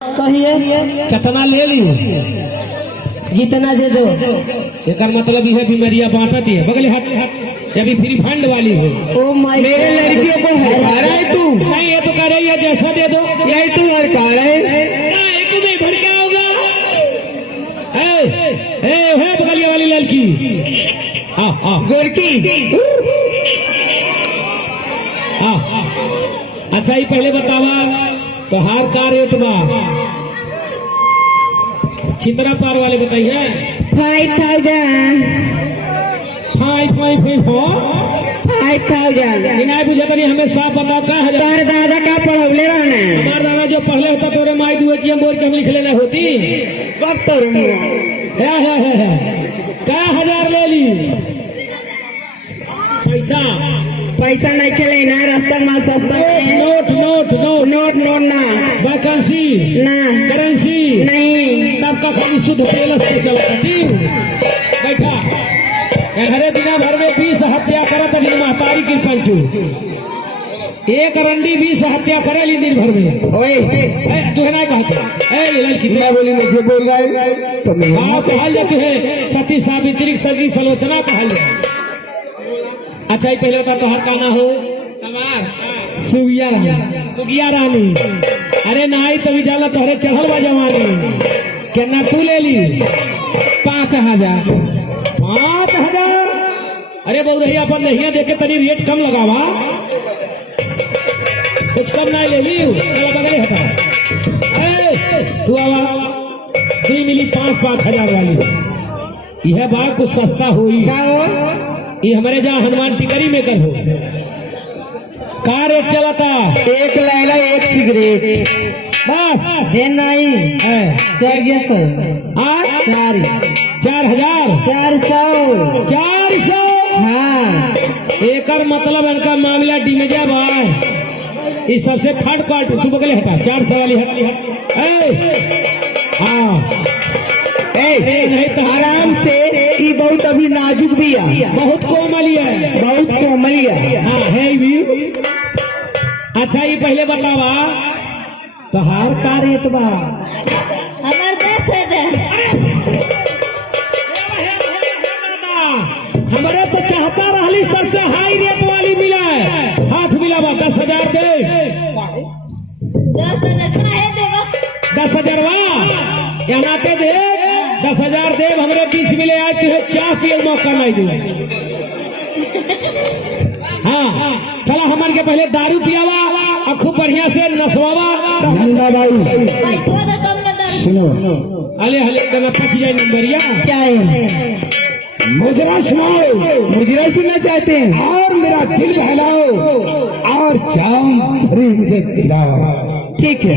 कहिए कितना ले ली? जितना दे दो। एक मतलब यह बीमारियां बांटती है बगल हाथ अभी फ्री फंड वाली हो। ओ माय मेरे लड़कियों को हरा है तू नहीं, ये तो कह रही है जैसा दे दो यही तू हड़का रहे एक में भड़का होगा। है बगलिया वाली लड़की गोरकी। अच्छा ही पहले बतावा तो हार का रेट बा? छितरा पार वाले बताइए। 5000 5000 इनाय बुझे करी हमें साफ बता का है। तार दादा का पढ़वले रहने हमार दादा जो पढ़ले होता तोरे माई दुए की बोल के हम लिख लेना होती कब तोड़ूंगा। है क्या 1000 ले ली? पैसा नहीं खेले ना रास्ता में सस्ता में note note note note note ना वैकेंसी ना करेंसी नहीं तब का खाली शुद्ध तेल से चलती बैठा हरे दिना भर में 20 हत्या करत महतारी की पंचू एक रंडी 20 हत्या करे ली दिन भर में। ओए तू ना कहता कितना बोली मुझे बोल रहा तो मैं कहल जाती है सती सावित्री सगी सलोचना कहल जाए। अच्छा ही पहले का तोहर का ना हो सुगिया रानी। अरे नाई तभी जाला तोहरे चढ़ल बा जवानी केना तू ले ली? 5000 अरे बहु रही अपन नहीं देखे तनी रेट कम लगावा कुछ कम नहीं ले ली बगले हटा तू आवा तू मिली 5,000 वाली यह बात कुछ सस्ता हुई ये हमारे जहाँ हनुमान टिकरी में कर हो का रेट चलाता? एक लैला एक सिगरेट बस है नहीं है 400 400 हाँ एकर मतलब इनका मामला डिमेजा बा इस सबसे थर्ड पार्ट तू बगले हटा 400 वाली हट हाँ नहीं तो आराम से ये बहुत अभी नाजुक भी है बहुत कोमली है बहुत कोमली है। हाँ है भी। अच्छा ये पहले बतावा तो हार का रेट बा? हमार 10,000 हमारे तो चाहता रही सबसे हाई रेट वाली मिला है हाथ मिला बा 10,000 दे 10,000 का है देवा 10,000 या नाते दे 10,000 देव हमारे 20 मिले आज तुझे चाह पिए मौका नहीं दे। हाँ चला हमारे के पहले दारू पियावा और खूब बढ़िया से नसवावा पैसा दे तब न दर सुनो अले हले करना फंस जाए नंबरिया क्या है मुजरा सुनना चाहते हैं और मेरा दिल बहलाओ और जाम भरी मुझे दिलाओ। ठीक है